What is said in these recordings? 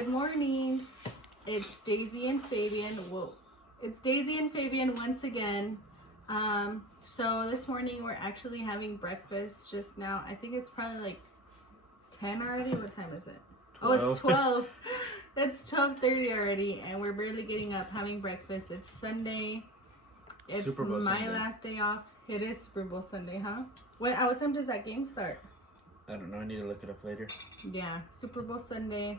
Good morning. It's Daisy and Fabian. Whoa. It's Daisy and Fabian once again. So this morning we're actually having breakfast just now. I think it's probably like 10 already. What time is it? 12. Oh, it's 12. It's 12:30 already, and we're barely getting up having breakfast. It's Sunday. It's Super Bowl my Sunday. last day off. It is Super Bowl Sunday, huh? What time does that game start? I don't know. I need to look it up later. Yeah, Super Bowl Sunday.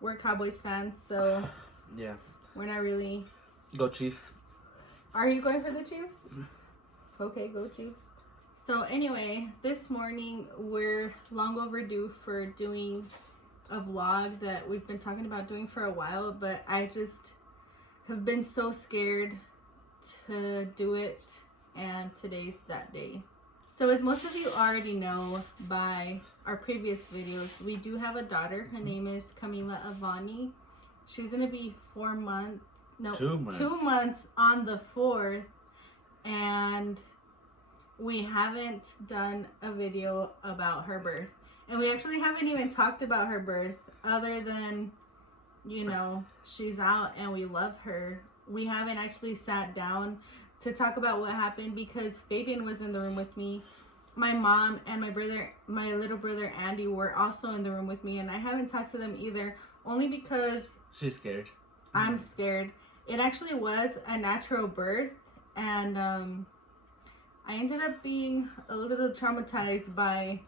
We're Cowboys fans, so Yeah. we're not really. Go Chiefs. Are you going for the Chiefs? Okay, go Chiefs. So anyway, this morning we're long overdue for doing a vlog that we've been talking about doing for a while, but I just have been so scared to do it, and today's that day. So as most of you already know by our previous videos, we do have a daughter. Her name is Camila Avani. She's gonna be 4 months. No, 2 months. 2 months on the 4th, and we haven't done a video about her birth. And we actually haven't even talked about her birth other than, you know, she's out and we love her. We haven't actually sat down to talk about what happened because Fabian was in the room with me. My mom and my little brother Andy were also in the room with me, and I haven't talked to them either, only because She's scared. I'm scared. It actually was a natural birth, and I ended up being a little traumatized by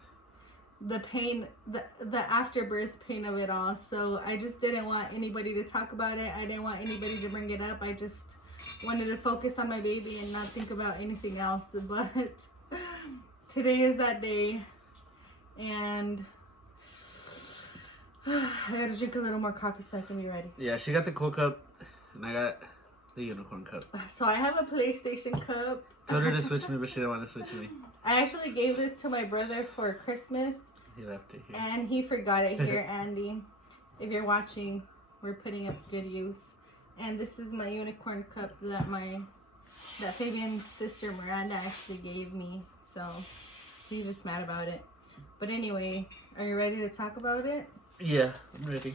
the pain, the afterbirth pain of it all. So I just didn't want anybody to talk about it. I didn't want anybody to bring it up. I just wanted to focus on my baby and not think about anything else. But today is that day, and I gotta drink a little more coffee so I can be ready. Yeah, she got the cool cup, and I got the unicorn cup. So I have a PlayStation cup. Told her to switch me, but she didn't want to switch me. I actually gave this to my brother for Christmas, He left it here. and he forgot it here, Andy. If you're watching, we're putting up good use. And this is my unicorn cup that Fabian's sister Miranda actually gave me. So he's just mad about it. But anyway, are you ready to talk about it? Yeah, I'm ready.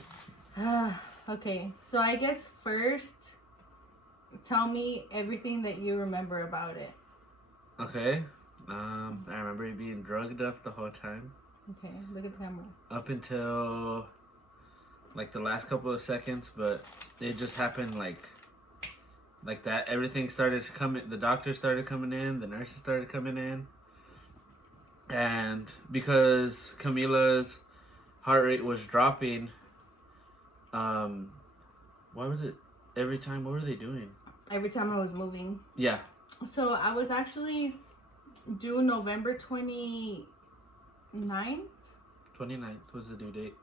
Okay, so I guess first, tell me everything that you remember about it. Okay. I remember you being drugged up the whole time. Okay, look at the camera. Up until like the last couple of seconds, but it just happened like that. Everything started coming. The doctors started coming in. The nurses started coming in, and because Camila's heart rate was dropping, why was it every time? What were they doing? Every time I was moving. Yeah. So I was actually due November 29th. 29th was the due date.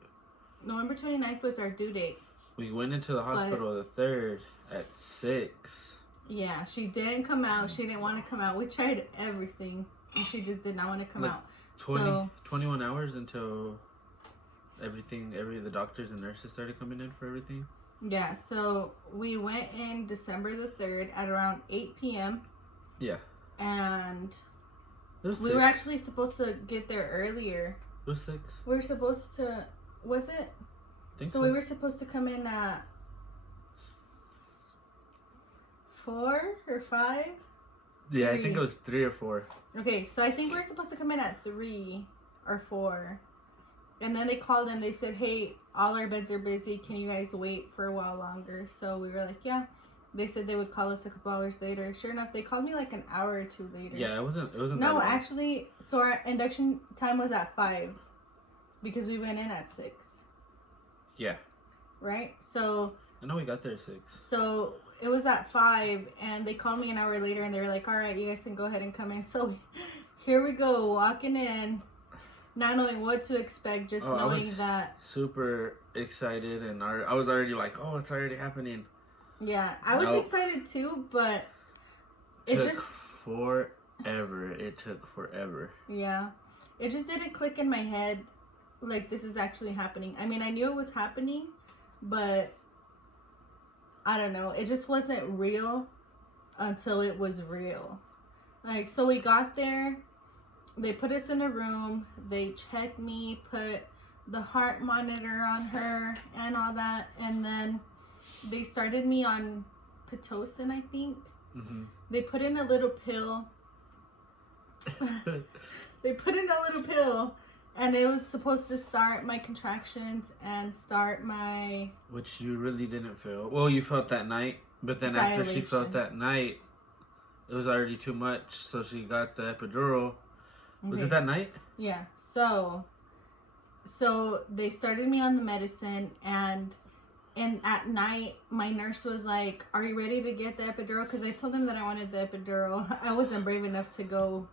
November 29th was our due date. We went into the hospital the 3rd at 6. Yeah, she didn't come out. She didn't want to come out. We tried everything, and she just did not want to come Like out. 21 hours until the doctors and nurses started coming in for everything. Yeah, so we went in December the 3rd at around 8 p.m. Yeah. And It was we 6. were actually supposed to get there earlier. It was 6. We were supposed to, was it? So we were supposed to come in at 4 or 5? Yeah, 3. I think it was 3 or 4. Okay, so I think we were supposed to come in at 3 or 4. And then they called and they said, hey, all our beds are busy. Can you guys wait for a while longer? So we were like, yeah. They said they would call us a couple hours later. Sure enough, they called me like an hour or 2 later. Yeah, it wasn't No, that long. actually, so our induction time was at 5 because we went in at 6. Yeah. Right? So I know we got there at 6. So it was at 5, and they called me an hour later, and they were like, all right, you guys can go ahead and come in. So here we go, walking in, not knowing what to expect, just knowing that. Super excited, and I was already like, oh, it's already happening. Yeah, I was excited too, but it took just forever. It took forever. Yeah, it just didn't click in my head like this is actually happening. I mean, I knew it was happening, but I don't know. It just wasn't real until it was real. Like, so we got there, they put us in a room, they checked me, put the heart monitor on her and all that. And then they started me on Pitocin, I think. Mm-hmm. They put in a little pill. They put in a little pill, and it was supposed to start my contractions and start my... Which you really didn't feel. Well, you felt that night, but then after she felt that night, it was already too much, so she got the epidural. Okay. Was it that night? Yeah. So they started me on the medicine, and at night, my nurse was like, "Are you ready to get the epidural?" Because I told them that I wanted the epidural. I wasn't brave enough to go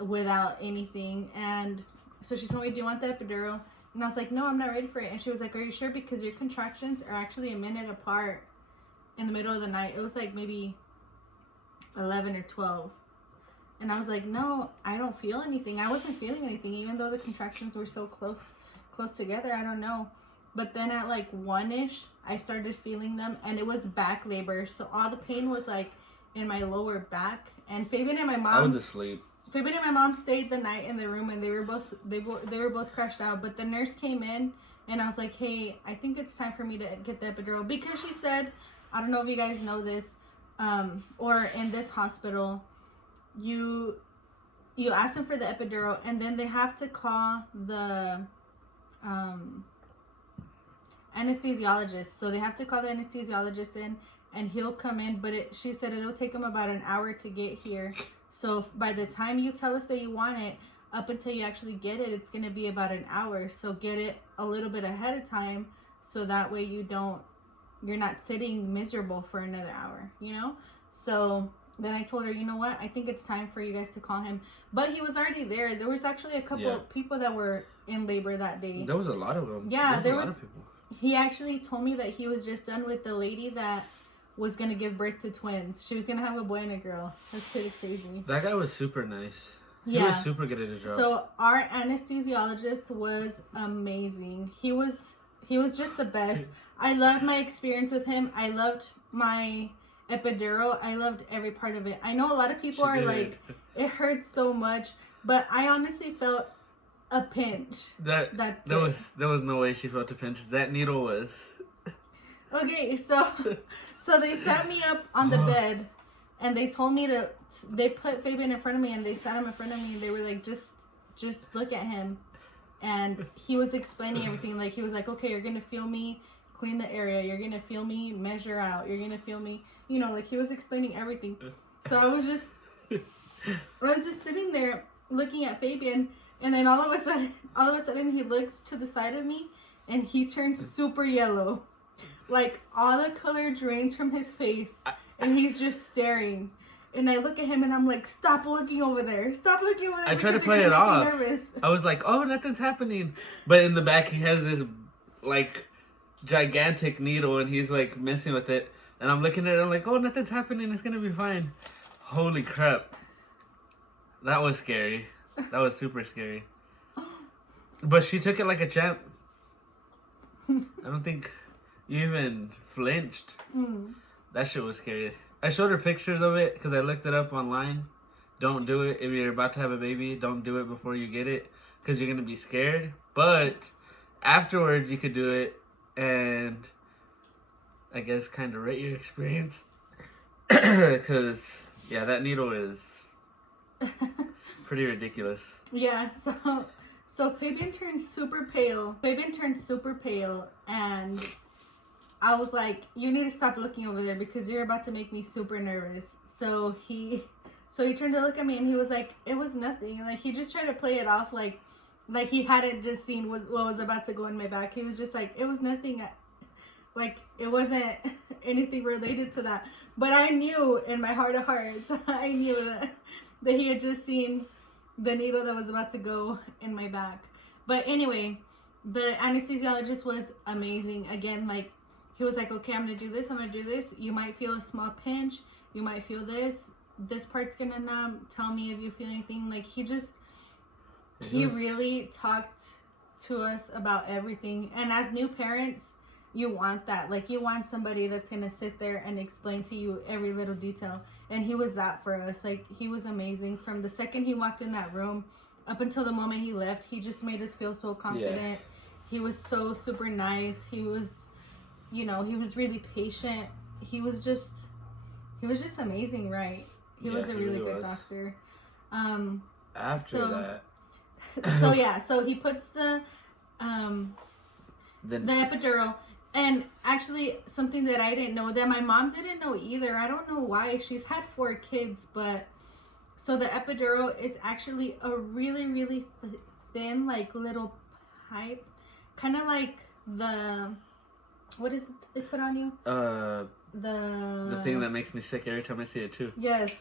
without anything. And so she told me, "Do you want the epidural?" And I was like, "No, I'm not ready for it." And she was like, "Are you sure? Because your contractions are actually a minute apart in the middle of the night." It was like maybe 11 or 12. And I was like, "No, I don't feel anything." I wasn't feeling anything, even though the contractions were so close together. I don't know. But then at like 1-ish, I started feeling them, and it was back labor. So all the pain was like in my lower back. And Fabian and my mom... I was asleep. Fabian and my mom stayed the night in the room, and they were both crashed out. But the nurse came in, and I was like, "Hey, I think it's time for me to get the epidural." Because she said, I don't know if you guys know this, or in this hospital, you ask them for the epidural, and then they have to call the anesthesiologist. So they have to call the anesthesiologist in, and he'll come in. But she said it'll take him about an hour to get here. So by the time you tell us that you want it, up until you actually get it, it's going to be about an hour. So get it a little bit ahead of time, so that way you're not sitting miserable for another hour, you know? So then I told her, "You know what? I think it's time for you guys to call him." But he was already there. There was actually a couple of people that were in labor that day. There was a lot of them. Yeah, there was a lot of people. He actually told me that he was just done with the lady that was going to give birth to twins. She was going to have a boy and a girl. That's pretty crazy. That guy was super nice. Yeah. He was super good at his job. So our anesthesiologist was amazing. He was just the best. I loved my experience with him. I loved my epidural. I loved every part of it. I know a lot of people are like, it hurts so much, but I honestly felt a pinch. There was no way she felt a pinch. That needle was... Okay, so they sat me up on the bed, and they told me they put Fabian in front of me, and they sat him in front of me, and they were like, just look at him. And he was explaining everything. Like, he was like, "Okay, you're going to feel me clean the area. You're going to feel me measure out. You're going to feel me," you know, like he was explaining everything. So I was just sitting there looking at Fabian, and then all of a sudden he looks to the side of me, and he turns super yellow. Like, all the color drains from his face, and he's just staring. And I look at him, and I'm like, "Stop looking over there. Stop looking over there." I try to play it off. I was like, "Oh, nothing's happening." But in the back, he has this, like, gigantic needle, and he's, like, messing with it. And I'm looking at it, I'm like, "Oh, nothing's happening. It's going to be fine." Holy crap. That was scary. That was super scary. But she took it like a champ. I don't think... You even flinched. That shit was scary. I showed her pictures of it because I looked it up online. Don't do it if you're about to have a baby. Don't do it before you get it because you're going to be scared. But afterwards, you could do it and I guess kind of rate your experience. Because, yeah, that needle is pretty ridiculous. Yeah, so Fabian turned super pale. And I was like, "You need to stop looking over there because you're about to make me super nervous." So he turned to look at me, and he was like, "It was nothing." Like, he just tried to play it off like he hadn't just seen what was about to go in my back. He was just like, "It was nothing." Like, it wasn't anything related to that. But I knew in my heart of hearts, I knew that he had just seen the needle that was about to go in my back. But anyway, the anesthesiologist was amazing. Again, like, he was like, "Okay, I'm going to do this. I'm going to do this. You might feel a small pinch. You might feel this. This part's going to numb. Tell me if you feel anything." Like, he really talked to us about everything. And as new parents, you want that. Like, you want somebody that's going to sit there and explain to you every little detail. And he was that for us. Like, he was amazing. From the second he walked in that room, up until the moment he left, he just made us feel so confident. Yeah. He was so super nice. He was, he was really patient. He was just amazing, right? He was a really good doctor. After that. So he puts the epidural. And actually, something that I didn't know, that my mom didn't know either. I don't know why. She's had 4 kids, but... So the epidural is actually a really, really thin, like, little pipe. Kind of like the... What is it they put on you? The thing that makes me sick every time I see it, too. Yes.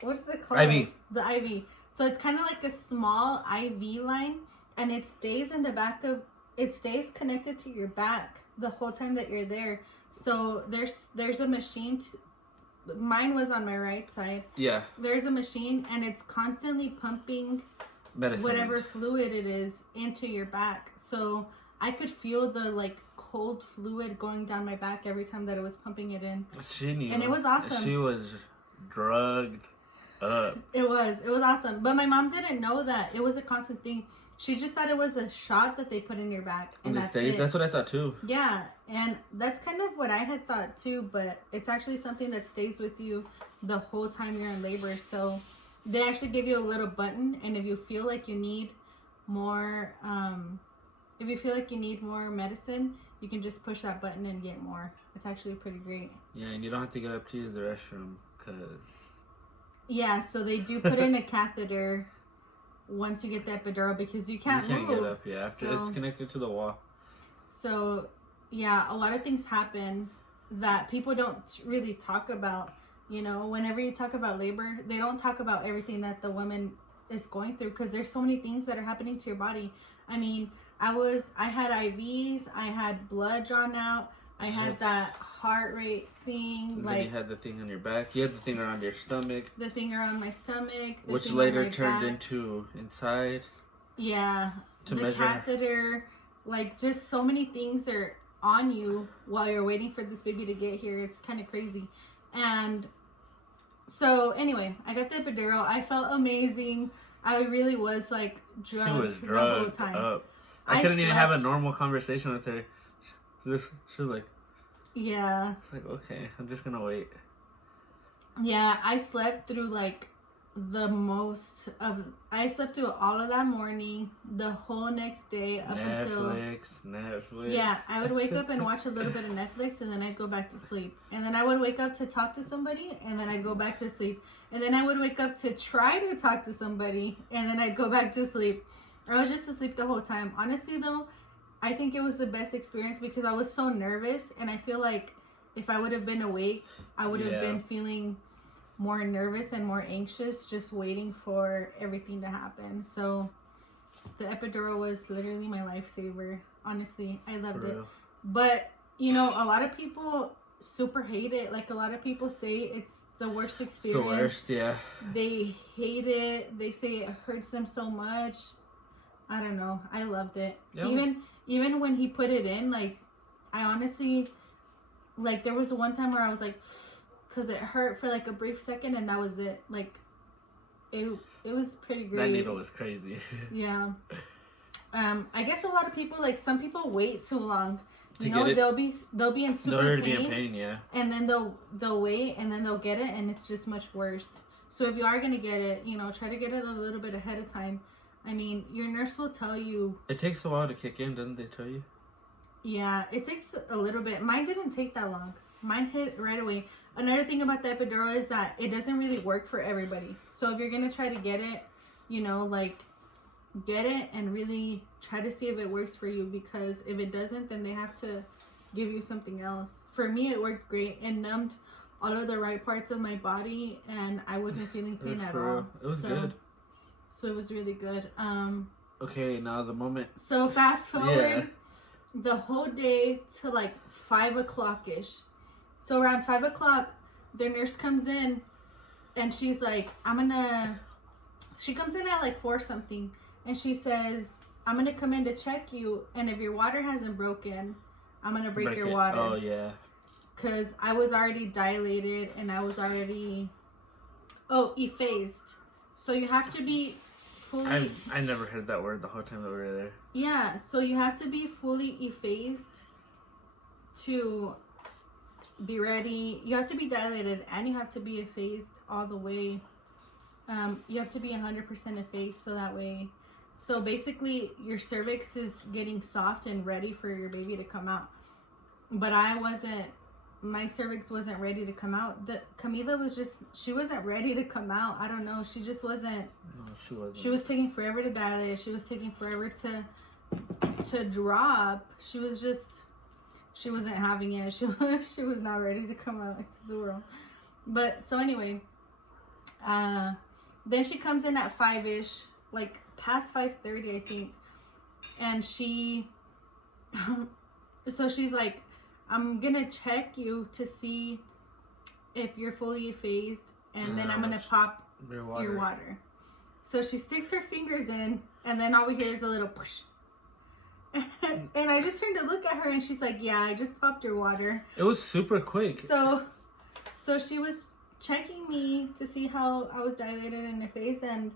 What is it called? IV. The IV. So it's kind of like a small IV line. And it stays in the back of... It stays connected to your back the whole time that you're there. So there's a machine. Mine was on my right side. Yeah. There's a machine, and it's constantly pumping medicine, whatever fluid it is, into your back. So I could feel the like cold fluid going down my back every time that it was pumping it in. She knew. And it was awesome. She was drugged up. It was awesome. But my mom didn't know that it was a constant thing. She just thought it was a shot that they put in your back. And that's it. That's what I thought too. Yeah, and that's kind of what I had thought too, but it's actually something that stays with you the whole time you're in labor. So they actually give you a little button, and if you feel like you need more, medicine, you can just push that button and get more. It's actually pretty great. Yeah, and you don't have to get up to use the restroom, Yeah, so they do put in a catheter once you get the epidural, because you can't move. Get up, yeah. It's connected to the wall. So, yeah, a lot of things happen that people don't really talk about. Whenever you talk about labor, they don't talk about everything that the woman is going through, because there's so many things that are happening to your body. I mean, I had IVs, I had blood drawn out, I had that heart rate thing. And then you had the thing on your back. You had the thing around your stomach. The thing around my stomach. Which later turned into inside. Yeah. The catheter. Like, just so many things are on you while you're waiting for this baby to get here. It's kind of crazy. And so, anyway, I got the epidural. I felt amazing. I really was, like, drugged. She was drugged the whole time. Up. I couldn't even have a normal conversation with her. She was like... Yeah. It's like, okay, I'm just gonna wait. Yeah, I slept through I slept through all of that morning, the whole next day up until Netflix. Yeah, I would wake up and watch a little bit of Netflix, and then I'd go back to sleep. And then I would wake up to talk to somebody, and then I'd go back to sleep. And then I would wake up to try to talk to somebody, and then I'd go back to sleep. I was just asleep the whole time. Honestly, though, I think it was the best experience because I was so nervous, and I feel like if I would have been awake, I would have been feeling more nervous and more anxious just waiting for everything to happen. So the epidural was literally my lifesaver. Honestly, I loved it. But, a lot of people super hate it. Like, a lot of people say it's the worst experience. The worst, yeah. They hate it. They say it hurts them so much. I don't know. I loved it. Yeah. Even when he put it in, like, I honestly, like, there was one time where I was like, because it hurt for like a brief second, and that was it. Like, it was pretty great. That needle was crazy. Yeah. I guess a lot of people, like, some people wait too long. They'll be in super pain. Yeah. And then they'll wait, and then they'll get it, and it's just much worse. So if you are gonna get it, try to get it a little bit ahead of time. I mean, your nurse will tell you. It takes a while to kick in, doesn't they tell you? Yeah, it takes a little bit. Mine didn't take that long. Mine hit right away. Another thing about the epidural is that it doesn't really work for everybody. So if you're going to try to get it, get it and really try to see if it works for you, because if it doesn't, then they have to give you something else. For me, it worked great. It numbed all of the right parts of my body, and I wasn't feeling pain at all. It was good. So it was really good. Okay, now the moment. So fast forward the whole day to like 5 o'clock-ish. So around 5 o'clock, the nurse comes in, and she's like, she comes in at like 4 something, and she says, I'm going to come in to check you, and if your water hasn't broken, I'm going to break your water. Oh, yeah. Because I was already dilated, and I was already, effaced. So you have to be fully... I never heard that word the whole time that we were there. Yeah, so you have to be fully effaced to be ready. You have to be dilated and you have to be effaced all the way. You have to be 100% effaced so that way... So basically, your cervix is getting soft and ready for your baby to come out. But I wasn't... My cervix wasn't ready to come out. Camila was just... She wasn't ready to come out. I don't know. She just wasn't... No, she wasn't. She was taking forever to dilate. She was taking forever to drop. She was just... She wasn't having it. She was not ready to come out into the world. But, so anyway... then she comes in at 5-ish. Like, past 5:30, I think. And she... So she's like... I'm gonna check you to see if you're fully effaced, and then I'm gonna pop your water. So she sticks her fingers in, and then all we hear is a little push. And I just turned to look at her, and she's like, "Yeah, I just popped your water." It was super quick. So she was checking me to see how I was dilated in the face, and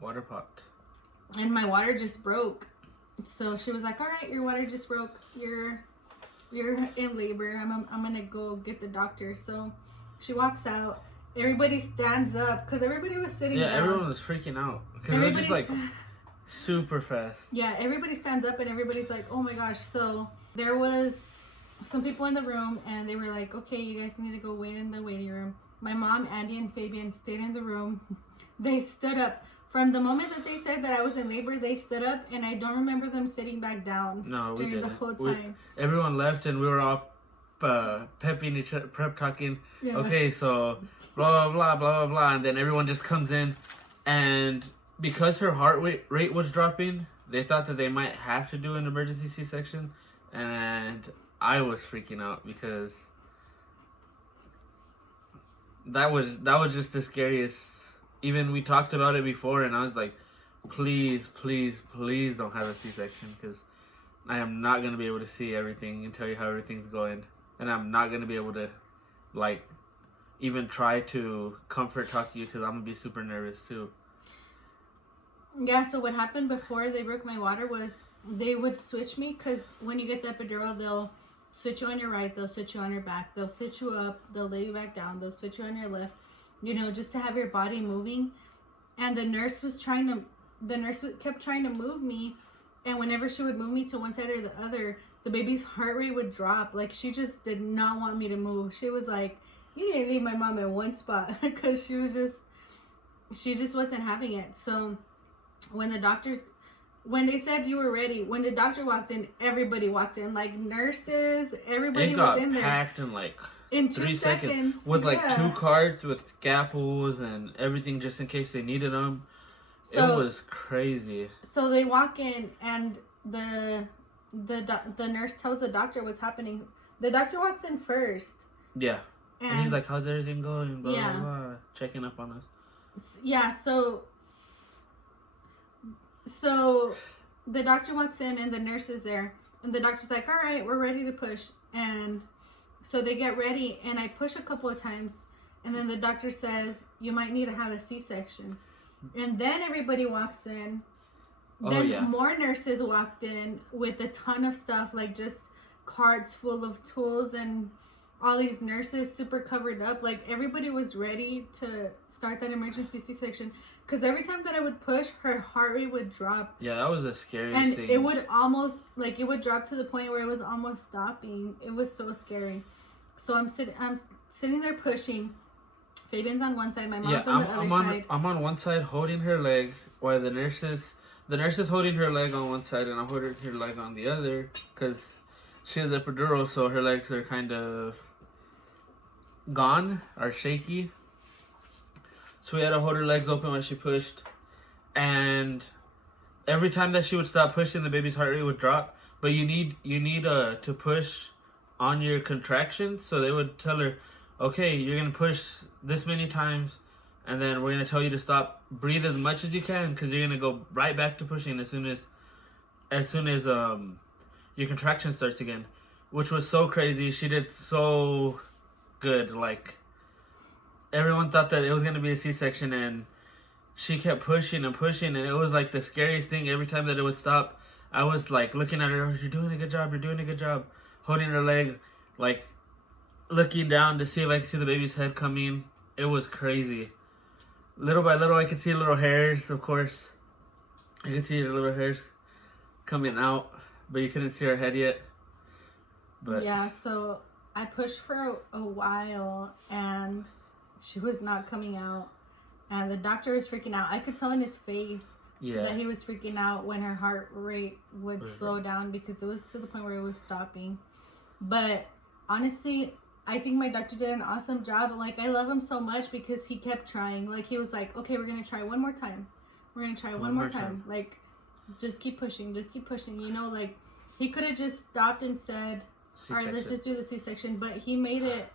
water popped. And my water just broke. So she was like, "All right, your water just broke. You're in labor. I'm gonna go get the doctor." So she walks out. Everybody stands up because everybody was sitting down. Yeah, everyone was freaking out because it was just like super fast. Yeah, everybody stands up and everybody's like, "Oh my gosh!" So there was some people in the room and they were like, "Okay, you guys need to go wait in the waiting room." My mom, Andy, and Fabian stayed in the room. They stood up. From the moment that they said that I was in labor, they stood up, and I don't remember them sitting back down. No, we didn't. The whole time. Everyone left, and we were all pepping each other, prep talking. Yeah. Okay, so blah, blah, blah, blah, blah, and then everyone just comes in, and because her heart rate was dropping, they thought that they might have to do an emergency C-section, and I was freaking out because that was just the scariest. Even we talked about it before, and I was like, please, please, please don't have a C-section, because I am not going to be able to see everything and tell you how everything's going. And I'm not going to be able to, like, even try to comfort talk to you, because I'm going to be super nervous, too. Yeah, so what happened before they broke my water was they would switch me, because when you get the epidural, they'll switch you on your right, they'll switch you on your back, they'll switch you up, they'll lay you back down, they'll switch you on your left. You know, just to have your body moving. And the nurse kept trying to move me. And whenever she would move me to one side or the other, the baby's heart rate would drop. Like, she just did not want me to move. She was like, "You need to leave my mom in one spot." Because she just wasn't having it. So when they said you were ready, when the doctor walked in, everybody walked in. Like, nurses, everybody was in there. It got packed in like... In 3 seconds. With like 2 cards with scalpels and everything just in case they needed them. So, it was crazy. So they walk in and the nurse tells the doctor what's happening. The doctor walks in first. Yeah. And he's like, "How's everything going?" Blah, yeah. blah, blah, checking up on us. Yeah, so the doctor walks in and the nurse is there. And the doctor's like, "All right, we're ready to push." And so they get ready, and I push a couple of times, and then the doctor says, "You might need to have a C-section." And then everybody walks in. Then more nurses walked in with a ton of stuff, like just carts full of tools, and all these nurses super covered up. Like, everybody was ready to start that emergency C-section. Because every time that I would push, her heart rate would drop. Yeah, that was the scariest thing. And it would almost, like, it would drop to the point where it was almost stopping. It was so scary. So I'm sitting there pushing. Fabian's on one side, my mom's on the other side. I'm on one side holding her leg while the nurse is holding her leg on one side and I'm holding her leg on the other because she has epidural, so her legs are kind of gone, are shaky. So we had to hold her legs open when she pushed, and every time that she would stop pushing, the baby's heart rate would drop. But you need to push on your contractions. So they would tell her, "Okay, you're gonna push this many times, and then we're gonna tell you to stop. Breathe as much as you can, because you're gonna go right back to pushing as soon as your contraction starts again." Which was so crazy. She did so good. Like, everyone thought that it was gonna be a C-section, and she kept pushing and pushing, and it was like the scariest thing. Every time that it would stop, I was like looking at her. Oh, you're doing a good job. You're doing a good job. Holding her leg, like looking down to see if I could see the baby's head coming. It was crazy. Little by little, I could see little hairs. Of course, I could see her little hairs coming out, but you couldn't see her head yet. But yeah, so I pushed for a while, and she was not coming out. And the doctor was freaking out. I could tell in his face that he was freaking out when her heart rate would slow down, because it was to the point where it was stopping. But honestly, I think my doctor did an awesome job. Like, I love him so much because he kept trying. Like, he was like, okay, we're going to try one more time. We're going to try one more time. Like, just keep pushing. Just keep pushing. You know, like, he could have just stopped and said, all right, let's just do the C-section. But he made it,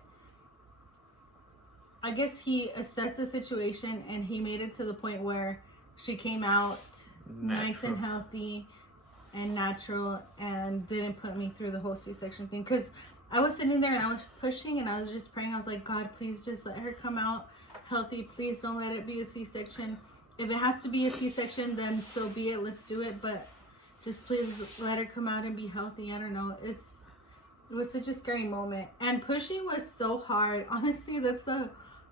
I guess he assessed the situation, and he made it to the point where she came out nice and healthy and natural, and didn't put me through the whole C-section thing. Because I was sitting there and I was pushing and I was just praying. I was like, God, please just let her come out healthy. Please don't let it be a C-section. If it has to be a C-section, then so be it. Let's do it. But just please let her come out and be healthy. I don't know. It was such a scary moment. And pushing was so hard. Honestly, that's the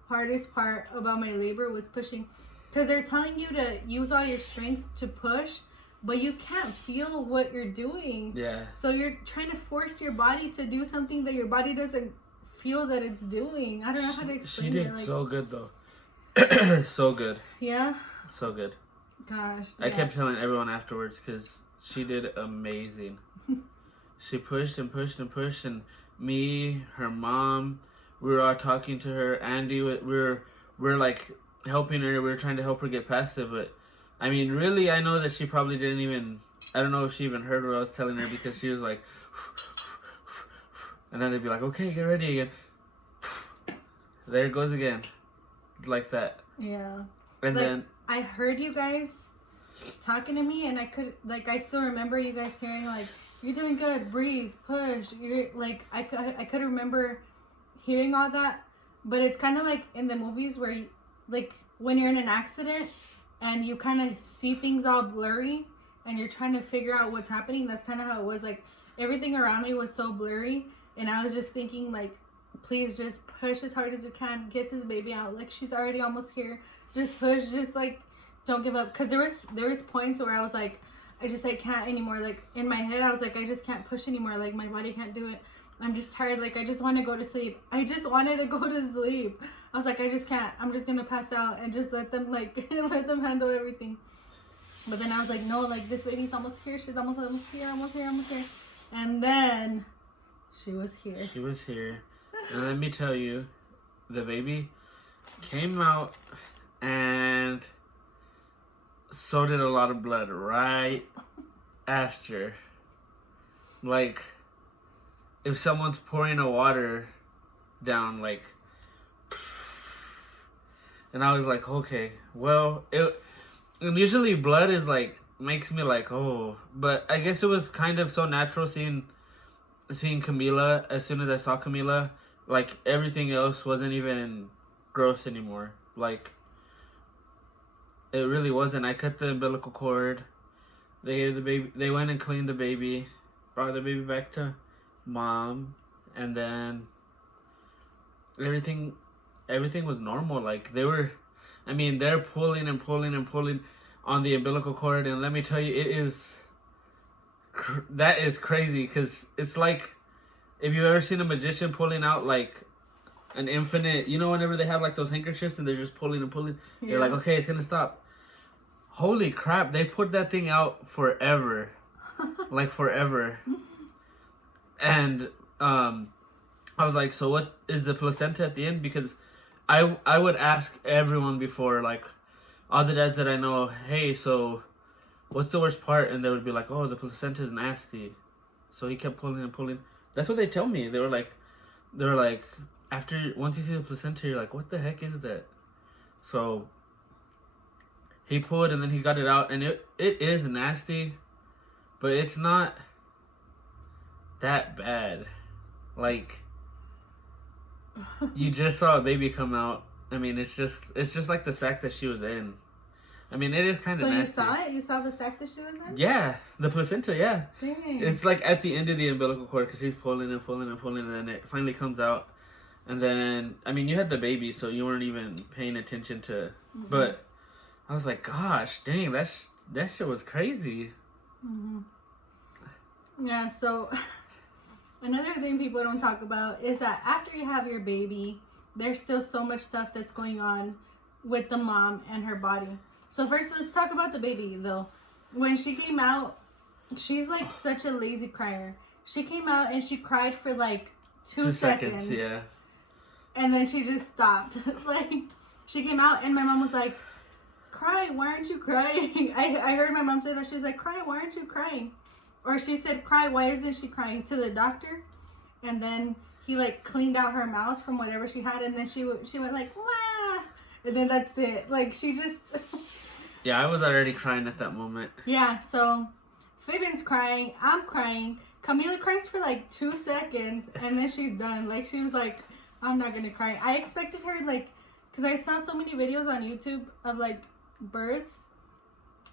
hardest part about my labor, was pushing. Because they're telling you to use all your strength to push, but you can't feel what you're doing. Yeah. So you're trying to force your body to do something that your body doesn't feel that it's doing. I don't know how to explain it. She did so good, though. So good. Yeah? So good. Gosh. I kept telling everyone afterwards because she did amazing. She pushed and pushed and pushed, and me, her mom, we were all talking to her. Andy, we're like helping her. We were trying to help her get past it, but I mean, really, I know that she probably didn't even, I don't know if she even heard what I was telling her, because she was like, and then they'd be like, okay, get ready again. There it goes again. Like that. Yeah. And like, then I heard you guys talking to me, and I could, like, I still remember you guys hearing, like, you're doing good, breathe, push. You're like, I could remember hearing all that, but it's kind of like in the movies where, you, like, when you're in an accident and you kind of see things all blurry and you're trying to figure out what's happening. That's kind of how it was. Like, everything around me was so blurry, and I was just thinking, like, please just push as hard as you can, get this baby out. Like, she's already almost here. Just push, just, like, don't give up. Because there was points where I was like, I can't anymore. Like, in my head, I was like, I just can't push anymore. Like, my body can't do it. I'm just tired. Like, I just want to go to sleep. I just wanted to go to sleep. I was like, I just can't. I'm just going to pass out and just let them, like, let them handle everything. But then I was like, no, like, this baby's almost here. She's almost here. And then she was here. She was here. And let me tell you, the baby came out, and so did a lot of blood right after. Like, if someone's pouring a water down, like, and I was like, okay, well, and usually blood is like, makes me like, oh, but I guess it was kind of so natural seeing Camila. As soon as I saw Camila, like, everything else wasn't even gross anymore. Like, it really wasn't. I cut the umbilical cord. They gave the baby, they went and cleaned the baby, brought the baby back to Mom, and then everything was normal. Like, they're pulling and pulling and pulling on the umbilical cord, and let me tell you, that is crazy, because it's like, if you've ever seen a magician pulling out, like, an infinite, you know, whenever they have, like, those handkerchiefs and they're just pulling and pulling, you're like, okay, it's gonna stop. Holy crap, they put that thing out forever. Like, forever. And I was like, so what is the placenta at the end? Because I would ask everyone before, like, all the dads that I know, hey, so what's the worst part? And they would be like, oh, the placenta is nasty. So he kept pulling and pulling. That's what they tell me. They were like, once you see the placenta, you're like, what the heck is that? So he pulled, and then he got it out, and it is nasty, but it's not that bad. Like, you just saw a baby come out. I mean, it's just like the sack that she was in. I mean, it is kind of nasty. So you saw it? You saw the sack that she was in? Yeah, the placenta, yeah. Dang. It's like at the end of the umbilical cord because he's pulling and pulling and pulling, and then it finally comes out. And then, I mean, you had the baby, so you weren't even paying attention to... Mm-hmm. But I was like, gosh, dang, that shit was crazy. Mm-hmm. Yeah, so another thing people don't talk about is that after you have your baby, there's still so much stuff that's going on with the mom and her body. So first, let's talk about the baby, though. When she came out, she's like such a lazy crier. She came out and she cried for like two seconds. Yeah. And then she just stopped. Like, she came out and my mom was like, cry, why aren't you crying? I heard my mom say that. She was like, cry, why aren't you crying? Or she said, cry, why isn't she crying? To the doctor. And then he like cleaned out her mouth from whatever she had. And then she went like, wah. And then that's it. Like, she just... Yeah, I was already crying at that moment. Yeah, so Fabian's crying. I'm crying. Camila cries for like 2 seconds. And then she's done. Like, she was like... I'm not gonna cry. I expected her, like, because I saw so many videos on YouTube of, like, births,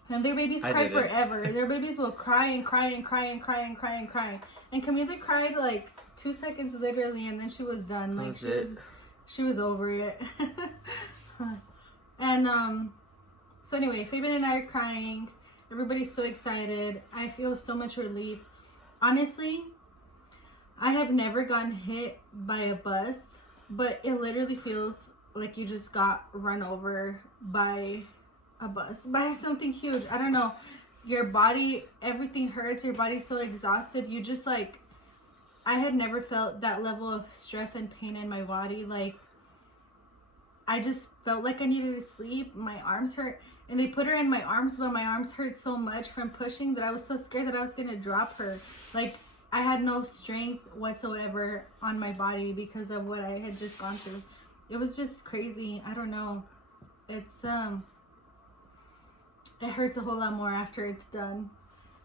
and their babies cry forever. Their babies will cry and cry and cry and cry and cry and cry. And Camila cried, like, 2 seconds literally, and then she was done. Like, she was over it. And, so anyway, Fabian and I are crying. Everybody's so excited. I feel so much relief. Honestly, I have never gotten hit by a bus, but it literally feels like you just got run over by a bus, by something huge. I don't know. Your body, everything hurts. Your body's so exhausted. You just like, I had never felt that level of stress and pain in my body. Like, I just felt like I needed to sleep. My arms hurt. And they put her in my arms, but my arms hurt so much from pushing that I was so scared that I was going to drop her. Like, I had no strength whatsoever on my body because of what I had just gone through. It was just crazy. I don't know. It's, it hurts a whole lot more after it's done.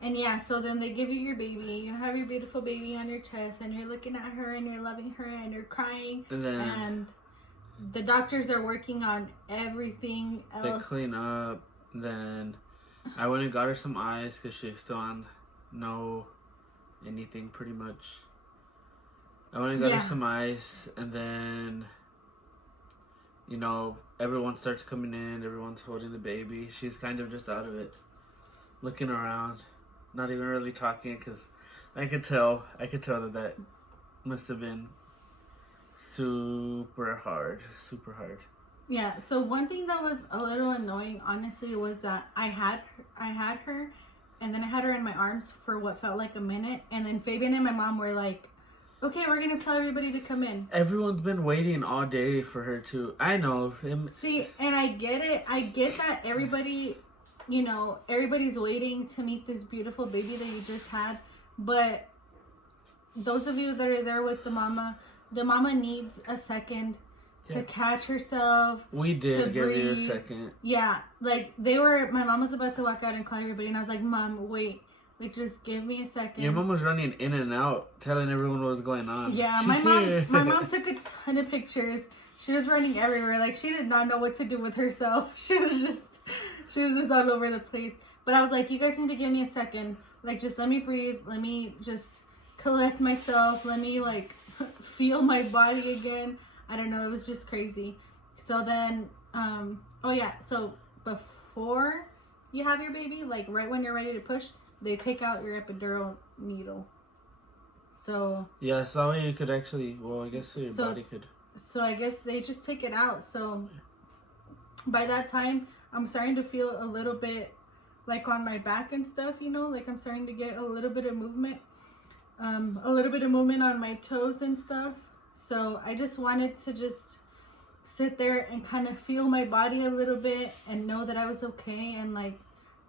And yeah, so then they give you your baby. You have your beautiful baby on your chest and you're looking at her and you're loving her and you're crying. And the doctors are working on everything else. They clean up. Then I went and got her some ice because she's still on no... anything pretty much. I went and got her some ice, and then, you know, everyone starts coming in, everyone's holding the baby. She's kind of just out of it, looking around, not even really talking, because I could tell that must have been super hard. Yeah, so one thing that was a little annoying, honestly, was that I had her, and then I had her in my arms for what felt like a minute. And then Fabian and my mom were like, okay, we're going to tell everybody to come in. Everyone's been waiting all day for her to... I know. See, and I get it. I get that everybody, you know, everybody's waiting to meet this beautiful baby that you just had. But those of you that are there with the mama needs a second to catch herself. We did give you a second. Yeah, like my mom was about to walk out and call everybody, and I was like, Mom, wait, like just give me a second. Your mom was running in and out, telling everyone what was going on. Yeah, my mom took a ton of pictures. She was running everywhere, like she did not know what to do with herself. She was just all over the place. But I was like, you guys need to give me a second. Like, just let me breathe. Let me just collect myself. Let me like feel my body again. I don't know, it was just crazy. So then, so before you have your baby, like right when you're ready to push, they take out your epidural needle. So... yeah, so that way you could actually, well, I guess your body could... So I guess they just take it out. So by that time, I'm starting to feel a little bit like on my back and stuff, you know, like I'm starting to get a little bit of movement. A little bit of movement on my toes and stuff. So I just wanted to just sit there and kind of feel my body a little bit and know that I was okay. And like,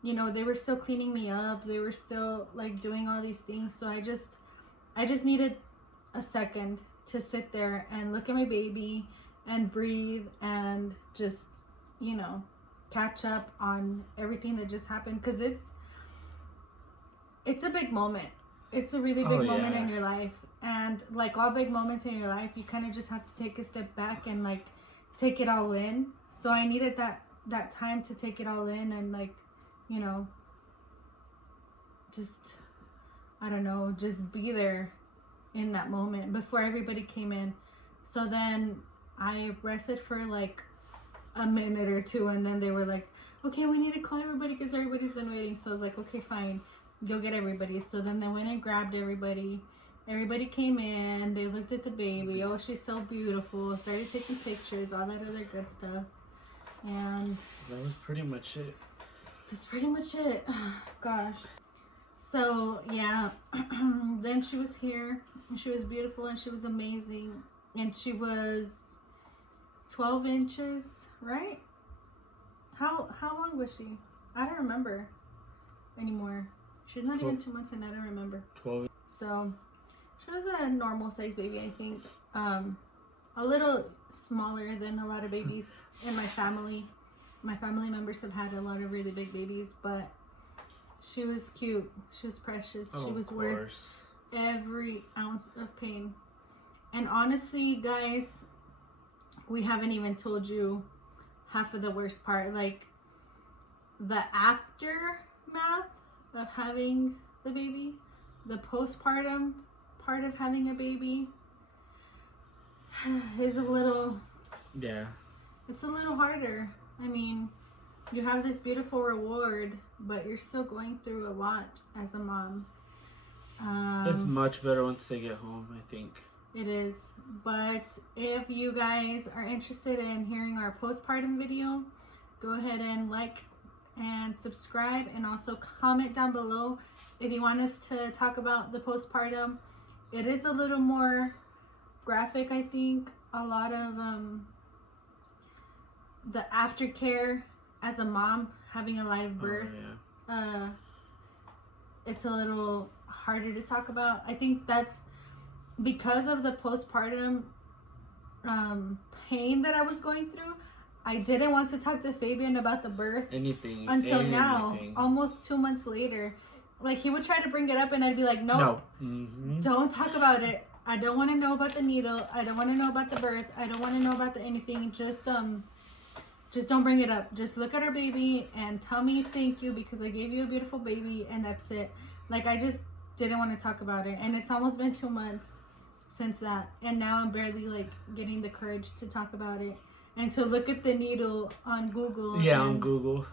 you know, they were still cleaning me up. They were still like doing all these things. So I just needed a second to sit there and look at my baby and breathe and just, you know, catch up on everything that just happened. Because it's a big moment. It's a really big moment in your life. And like all big moments in your life, you kind of just have to take a step back and like take it all in. So I needed that that time to take it all in and like, you know, just, I don't know, just be there in that moment before everybody came in. So then I rested for like a minute or two, and then they were like, okay, we need to call everybody because everybody's been waiting. So I was like, okay, fine, go get everybody. So then they went and grabbed everybody. Everybody came in, they looked at the baby. Oh, she's so beautiful. Started taking pictures, all that other good stuff. And that was pretty much it. that's pretty much it. Gosh. So yeah, then she was here, and she was beautiful, and she was amazing, and she was 12 inches, right? How long was she? I don't remember anymore. She's not even 2 months, and I don't remember. 12. So she was a normal size baby, I think. A little smaller than a lot of babies in my family. My family members have had a lot of really big babies, but she was cute. She was precious. She was worth every ounce of pain. And honestly, guys, we haven't even told you half of the worst part. Like, the aftermath of having the baby, the postpartum part of having a baby is a little... Yeah. It's a little harder. I mean, you have this beautiful reward, but you're still going through a lot as a mom. It's much better once they get home, I think. It is. But if you guys are interested in hearing our postpartum video, go ahead and like and subscribe, and also comment down below if you want us to talk about the postpartum. It is a little more graphic, I think. A lot of the aftercare as a mom having a live birth. Oh, yeah. It's a little harder to talk about. I think that's because of the postpartum pain that I was going through. I didn't want to talk to Fabian about the birth until now, almost 2 months later. Like, he would try to bring it up, and I'd be like, no. Don't talk about it. I don't want to know about the needle. I don't want to know about the birth. I don't want to know about anything. Just don't bring it up. Just look at our baby and tell me thank you because I gave you a beautiful baby, and that's it. Like, I just didn't want to talk about it. And it's almost been 2 months since that. And now I'm barely, like, getting the courage to talk about it and to look at the needle on Google. Yeah, on Google.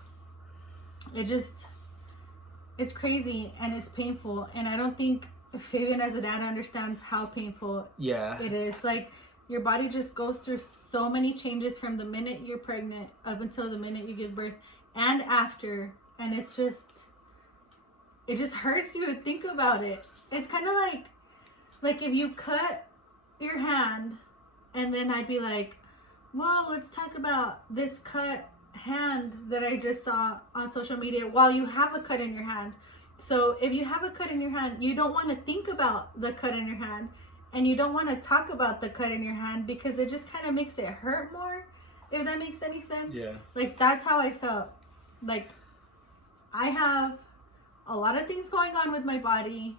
It's crazy and it's painful. And I don't think Fabian as a dad understands how painful it is. Like, your body just goes through so many changes from the minute you're pregnant up until the minute you give birth and after. And it just hurts you to think about it. It's kind of like if you cut your hand, and then I'd be like, well, let's talk about this cut hand that I just saw on social media while you have a cut in your hand. So if you have a cut in your hand, you don't want to think about the cut in your hand, and you don't want to talk about the cut in your hand because it just kind of makes it hurt more, if that makes any sense. Yeah. Like, that's how I felt. Like, I have a lot of things going on with my body.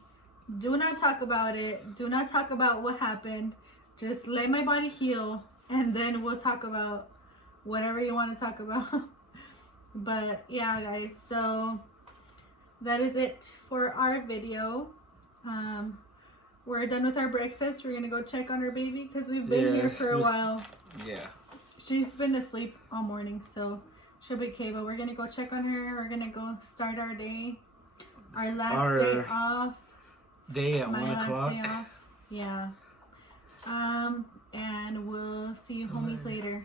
Do not talk about it. Do not talk about what happened. Just let my body heal, and then we'll talk about whatever you want to talk about. But yeah, guys, so that is it for our video. We're done with our breakfast. We're gonna go check on our baby because we've been here for a while. Yeah. She's been asleep all morning, so she'll be okay. But we're gonna go check on her. We're gonna go start our day. Our last day off. Day at 1 o'clock. Day off. Yeah. And we'll see you homies later.